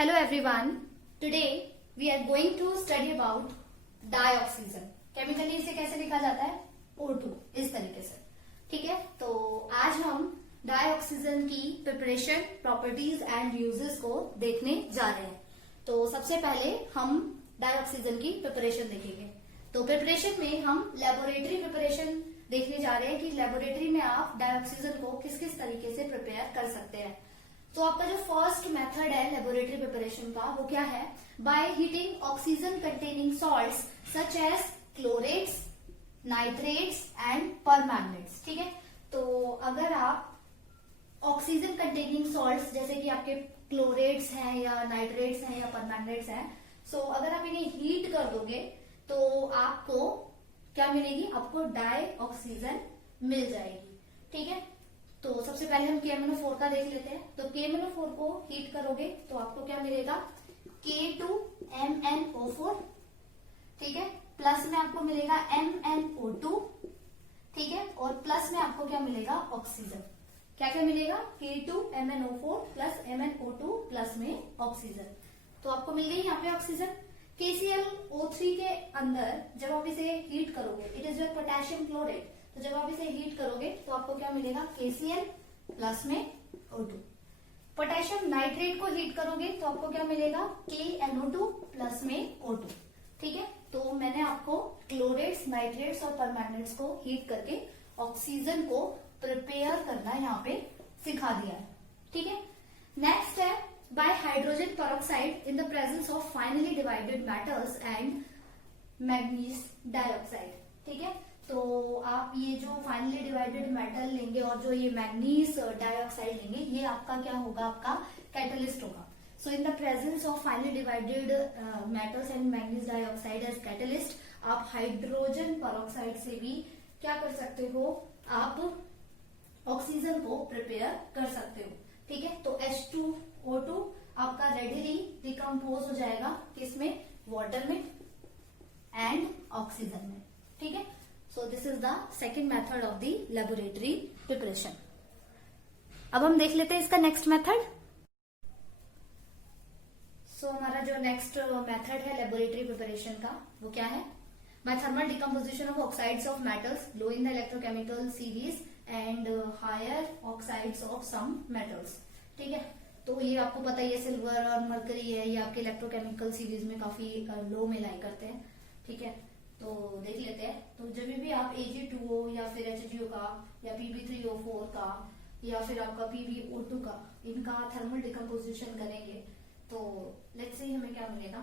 Hello everyone. Today we are going to study about dioxygen. Chemically इसे कैसे लिखा जाता है? O2 इस तरीके से. ठीक है, तो आज हम डाइऑक्सीजन की प्रिपरेशन, प्रॉपर्टीज एंड यूजेस को देखने जा रहे हैं. तो सबसे पहले हम डाइऑक्सीजन की प्रिपरेशन देखेंगे. तो प्रिपरेशन में हम लेबोरेटरी प्रिपरेशन देखने जा रहे हैं कि लेबोरेटरी में आप डाइऑक्सीजन को किस किस तरीके से प्रिपेयर कर सकते हैं. तो आपका जो फर्स्ट मेथड है लेबोरेटरी प्रिपरेशन का वो क्या है? By heating oxygen containing salts such as chlorates, nitrates and permanganates. ठीक है, तो अगर आप ऑक्सीजन कंटेनिंग सॉल्ट्स जैसे कि आपके क्लोरेट्स हैं या नाइट्रेट्स हैं या परमैंगनेट्स हैं, सो अगर आप इन्हें हीट कर दोगे तो आपको क्या मिलेगी? आपको डाइऑक्सीजन मिल जाएगी. ठीक है, तो सबसे पहले हम KMnO4 का देख लेते हैं. तो KMnO4 को हीट करोगे तो आपको क्या मिलेगा? K2MnO4. ठीक है, प्लस में आपको मिलेगा MnO2. ठीक है, और प्लस में आपको क्या मिलेगा? ऑक्सीजन. क्या क्या मिलेगा? K2MnO4 प्लस MnO2 प्लस में ऑक्सीजन. तो आपको मिल गई यहाँ पे ऑक्सीजन. KClO3 के अंदर जब आप इसे हीट करोगे, it is your potassium chloride, तो जब आप इसे हीट करोगे तो आपको क्या मिलेगा? KCl प्लस में O2. पोटेशियम नाइट्रेट को हीट करोगे तो आपको क्या मिलेगा? KNO2 प्लस में O2. ठीक है, तो मैंने आपको क्लोरेट्स, नाइट्रेट्स और परमैंगनेट्स को हीट करके ऑक्सीजन को प्रिपेयर करना यहाँ पे सिखा दिया है. ठीक है, नेक्स्ट है bye hydrogen peroxide in the presence of finally divided matters and manganese dioxide. ठीक है, तो आप ये जो फाइनली डिवाइडेड मेटल लेंगे और जो ये मैग्नीज डाइऑक्साइड लेंगे, ये आपका क्या होगा? आपका कैटलिस्ट होगा. So in the presence of finally divided metals and manganese dioxide as catalyst, आप हाइड्रोजन पेरोक्साइड से भी क्या कर सकते हो? आप ऑक्सीजन को प्रिपेयर कर सकते हो. ठीक है, तो H2O2 आपका रेडिली डिकम्पोज हो जाएगा किसमें? वाटर में एंड ऑक्सीजन में. ठीक है, so this is the second method of the laboratory preparation. अब हम देख लेते हैं इसका नेक्स्ट मेथड. सो हमारा जो नेक्स्ट मेथड है लेबोरेटरी प्रिपरेशन का वो क्या है? By thermal decomposition of oxides of metals low in the electrochemical series and higher oxides of some metals. ठीक है, तो ये आपको पता ही है, सिल्वर और मरकरी है, ये आपके इलेक्ट्रोकेमिकल सीरीज में काफी लो में लाई करते हैं. ठीक है, तो देख लेते हैं. तो जब भी आप Ag2O या फिर HGO का या Pb3O4 का या फिर आपका PbO2 का इनका थर्मल डिकम्पोजिशन करेंगे तो लेट्स से हमें क्या मिलेगा?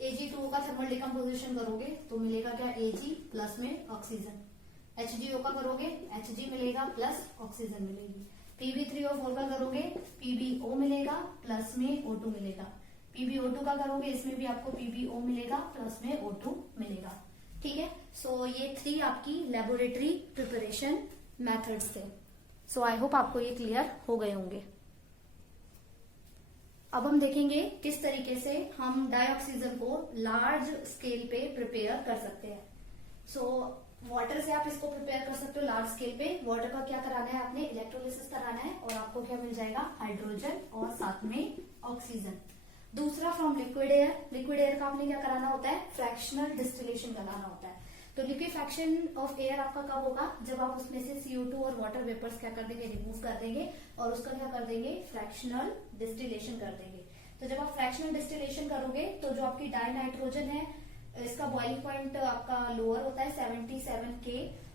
Ag2O का थर्मल डिकम्पोजिशन करोगे तो मिलेगा क्या? Ag प्लस में ऑक्सीजन. HGO का करोगे Hg मिलेगा प्लस ऑक्सीजन मिलेगी. Pb3O4 का करोगे PbO मिलेगा प्लस में O2 मिलेगा. PbO2 का करोगे इसमें भी आपको PbO मिलेगा प्लस में O2 मिलेगा. ठीक है, सो ये 3 आपकी लेबोरेटरी प्रिपरेशन मेथड्स थे. सो आई होप आपको ये क्लियर हो गए होंगे. अब हम देखेंगे किस तरीके से हम डाइऑक्सीजन को लार्ज स्केल पे प्रिपेयर कर सकते हैं. सो वाटर से आप इसको प्रिपेयर कर सकते हो लार्ज स्केल पे. वाटर का क्या कराना है? आपने इलेक्ट्रोलिसिस कराना है और आपको क्या मिल जाएगा? हाइड्रोजन और साथ में ऑक्सीजन. दूसरा from liquid air. Liquid air का आपने क्या कराना होता है? फ्रैक्शनल डिस्टिलेशन कराना होता है. तो लिक्विफैक्शन ऑफ एयर आपका कब होगा? जब आप उसमें से CO2 और वाटर वेपर्स क्या कर देंगे? रिमूव कर देंगे और उसका क्या कर देंगे? फ्रैक्शनल डिस्टिलेशन कर देंगे. तो जब आप फ्रैक्शनल डिस्टिलेशन करोगे तो जो आपकी डाई नाइट्रोजन है इसका बॉइलिंग पॉइंट आपका लोअर होता है 77 K.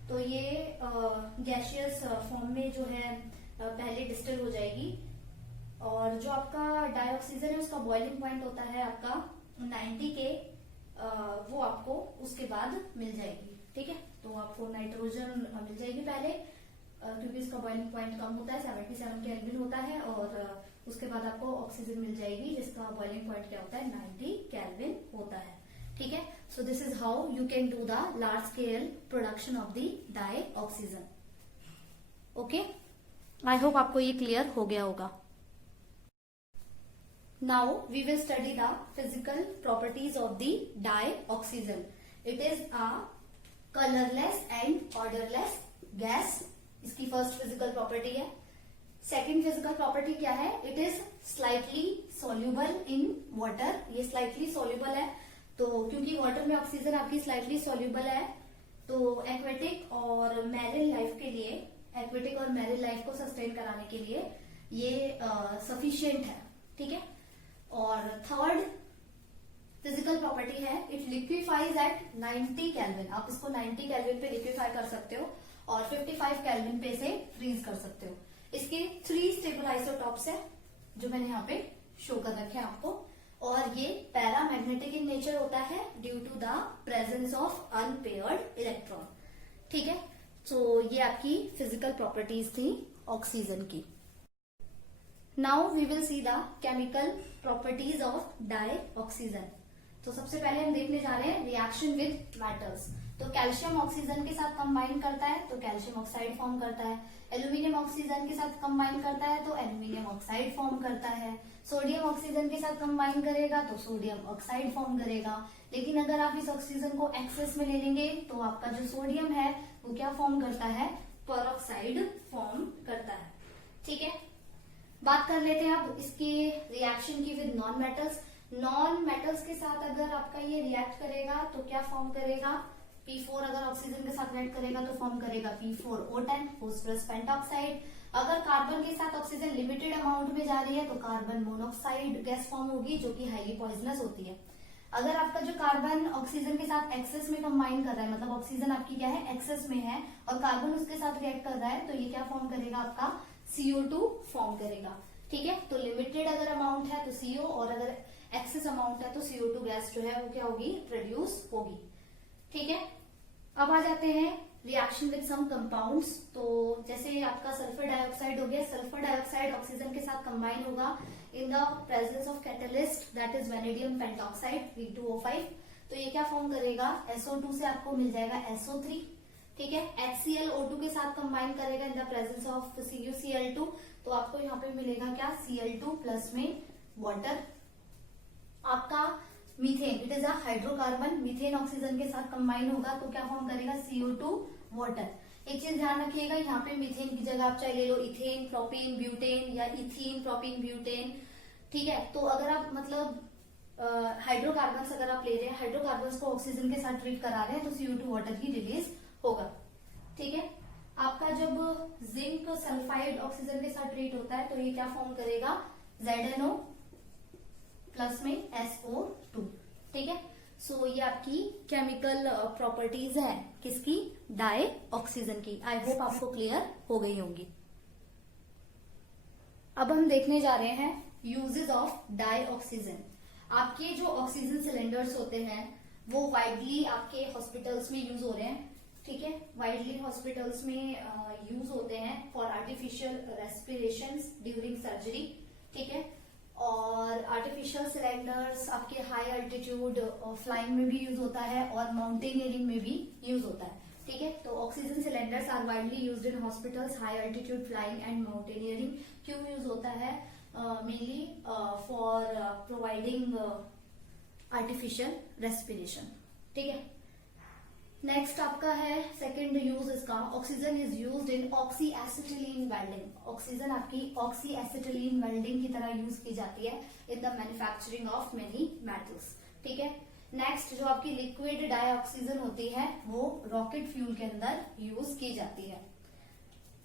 तो ये गैसियस फॉर्म में जो है पहले डिस्टिल हो जाएगी. और जो आपका डाइऑक्सीजन है उसका बॉइलिंग पॉइंट होता है आपका 90 K. वो आपको उसके बाद मिल जाएगी. ठीक है, तो आपको नाइट्रोजन मिल जाएगी पहले क्योंकि इसका बॉइलिंग पॉइंट कम होता है, 77 केल्विन होता है. और उसके बाद आपको ऑक्सीजन मिल जाएगी जिसका बॉइलिंग पॉइंट क्या होता है? 90 केल्विन होता है. ठीक है, so this is how you can do the large scale production of the dioxygen. Okay, I hope आपको ये क्लियर हो गया होगा. Now we will study the physical properties of the dioxygen. It is a colorless and odorless gas. इसकी first physical property है. Second physical property क्या है, it is slightly soluble in water. ये स्लाइटली सोल्यूबल है, तो क्योंकि water में oxygen आपकी स्लाइटली सोल्यूबल है, तो एक्वेटिक और मैरिन लाइफ के लिए, एक्वेटिक और मैरिन लाइफ को सस्टेन कराने के लिए ये सफिशिएंट है, ठीक है। और थर्ड फिजिकल प्रॉपर्टी है, इट लिक्विफाइज एट 90 केल्विन। आप इसको 90 केल्विन पे लिक्विफाई कर सकते हो और 55 केल्विन पे इसे फ्रीज कर सकते हो। इसके 3 स्टेबल आइसोटॉप्स है जो मैंने यहाँ पे शो कर रखे हैं आपको, और ये पैरामैग्नेटिक इन नेचर होता है due to the presence of unpaired electron, ठीक है। तो ये आपकी फिजिकल प्रॉपर्टीज थी ऑक्सीजन की। Now we will see the chemical properties of dioxygen. तो सबसे पहले हम देखने जा रहे हैं रिएक्शन विद मेटल्स। तो कैल्शियम ऑक्सीजन के साथ कंबाइन करता है तो कैल्शियम ऑक्साइड फॉर्म करता है, एल्यूमिनियम ऑक्सीजन के साथ कंबाइन करता है तो एल्यूमिनियम ऑक्साइड फॉर्म करता है, सोडियम ऑक्सीजन के साथ कंबाइन करेगा तो सोडियम ऑक्साइड फॉर्म करेगा। लेकिन अगर आप इस ऑक्सीजन को एक्सेस में ले लेंगे तो आपका जो सोडियम है वो क्या फॉर्म करता है, परऑक्साइड फॉर्म करता है, ठीक है। बात कर लेते हैं अब इसकी रिएक्शन की with non metals. Non metals के साथ अगर आपका ये रिएक्ट करेगा तो क्या फॉर्म करेगा, P4 अगर ऑक्सीजन के साथ रिएक्ट करेगा तो फॉर्म करेगा P4O10 फॉस्फोरस पेंटॉक्साइड। अगर कार्बन के साथ ऑक्सीजन लिमिटेड अमाउंट में जा रही है तो कार्बन मोनोक्साइड गैस फॉर्म होगी जो कि हाईली पॉइजनस होती है। अगर आपका जो कार्बन ऑक्सीजन के साथ एक्सेस में कंबाइन कर रहा है, मतलब ऑक्सीजन आपकी क्या है एक्सेस में है और कार्बन उसके साथ रिएक्ट कर रहा है, तो ये क्या फॉर्म करेगा, आपका CO2 फॉर्म करेगा, ठीक है। तो लिमिटेड अगर अमाउंट है तो CO, और अगर एक्सेस अमाउंट है तो CO2 गैस जो है वो क्या होगी, प्रोड्यूस होगी, ठीक है। अब आ जाते हैं रिएक्शन विद सम कंपाउंड्स। तो जैसे आपका सल्फर डाइऑक्साइड हो गया, सल्फर डाइऑक्साइड ऑक्सीजन के साथ कंबाइन होगा इन the presence of catalyst that is vanadium pentoxide V2O5। तो ये क्या फॉर्म करेगा, SO2 से आपको मिल जाएगा SO3, ठीक है। HClO2 के साथ कंबाइन करेगा इन द प्रेजेंस ऑफ CuCl2, तो आपको यहाँ पे मिलेगा क्या, Cl2 प्लस में वाटर। आपका methane, it is a hydrocarbon, methane oxygen के साथ कंबाइन होगा तो क्या फॉर्म करेगा, CO2 वाटर। एक चीज ध्यान रखिएगा, यहाँ पे मीथेन की जगह आप चाहे ले लो इथेन प्रोपीन ब्यूटेन या इथीन प्रोपीन ब्यूटेन, ठीक है। तो अगर आप मतलब हाइड्रोकार्बन अगर आप ले रहे हैं, हाइड्रोकार्बन को ऑक्सीजन के साथ ट्रीट करा रहे हैं तो CO2 वाटर ही रिलीज होगा, ठीक है। आपका जब जिंक सल्फाइड ऑक्सीजन के साथ ट्रीट होता है तो ये क्या फॉर्म करेगा, ZNO प्लस में SO2, ठीक है। सो ये आपकी केमिकल प्रॉपर्टीज है किसकी, डाई ऑक्सीजन की। आई होप आपको क्लियर हो गई होंगी। अब हम देखने जा रहे हैं यूजेस ऑफ डाई ऑक्सीजन। आपके जो ऑक्सीजन सिलेंडर्स होते हैं वो वाइडली आपके हॉस्पिटल्स में यूज हो रहे हैं, ठीक है। वाइडली हॉस्पिटल्स में यूज होते हैं for artificial respiration during surgery, ठीक है। और आर्टिफिशियल सिलेंडर्स आपके हाई अल्टीट्यूड फ्लाइंग में भी यूज होता है और माउंटेनियरिंग में भी यूज होता है, ठीक है। तो oxygen cylinders are widely used in hospitals, high altitude flying and mountaineering. क्यों यूज होता है, mainly for providing artificial respiration, ठीक है। नेक्स्ट आपका है सेकेंड यूज इसका, oxygen is used in oxy acetylene welding. Oxygen आपकी ऑक्सी एसिटिलीन वेल्डिंग की तरह यूज की जाती है in the manufacturing of many metals, ठीक है। नेक्स्ट जो आपकी लिक्विड डाई ऑक्सीजन होती है वो रॉकेट फ्यूल के अंदर यूज की जाती है।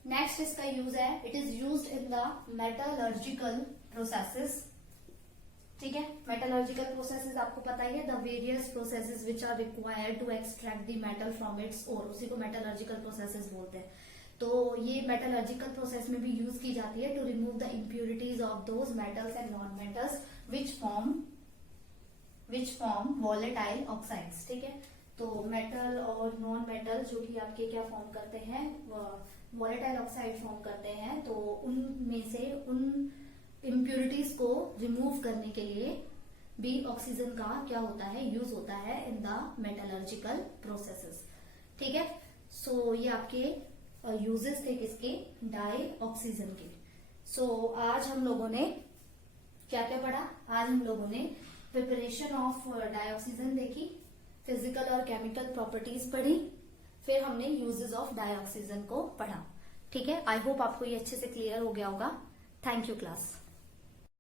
नेक्स्ट इसका यूज है, it is used in the metallurgical processes, ठीक है। मेटलर्जिकल प्रोसेसेस आपको पता ही है, the various processes which are required to extract the metal from its ore, उसी को मेटलर्जिकल प्रोसेसेस बोलते हैं। तो ये मेटलर्जिकल प्रोसेस में भी यूज की जाती है to remove the impurities of those metals and non metals which form volatile oxides, ठीक है। तो मेटल और नॉन मेटल जो कि आपके क्या फॉर्म करते हैं, वॉलेटाइल ऑक्साइड फॉर्म करते हैं, तो उनमें से उन इम्प्यूरिटीज को रिमूव करने के लिए भी ऑक्सीजन का क्या होता है, यूज होता है इन द मेटलर्जिकल प्रोसेसेस, ठीक है। सो ये आपके यूजेस थे किसके, डाई ऑक्सीजन के। सो आज हम लोगों ने क्या क्या पढ़ा, आज हम लोगों ने प्रिपरेशन ऑफ डाई ऑक्सीजन देखी, फिजिकल और केमिकल प्रॉपर्टीज पढ़ी, फिर हमने यूजेस ऑफ डाई ऑक्सीजन को पढ़ा, ठीक है, आई होप आपको ये अच्छे से क्लियर हो गया होगा। Thank you class.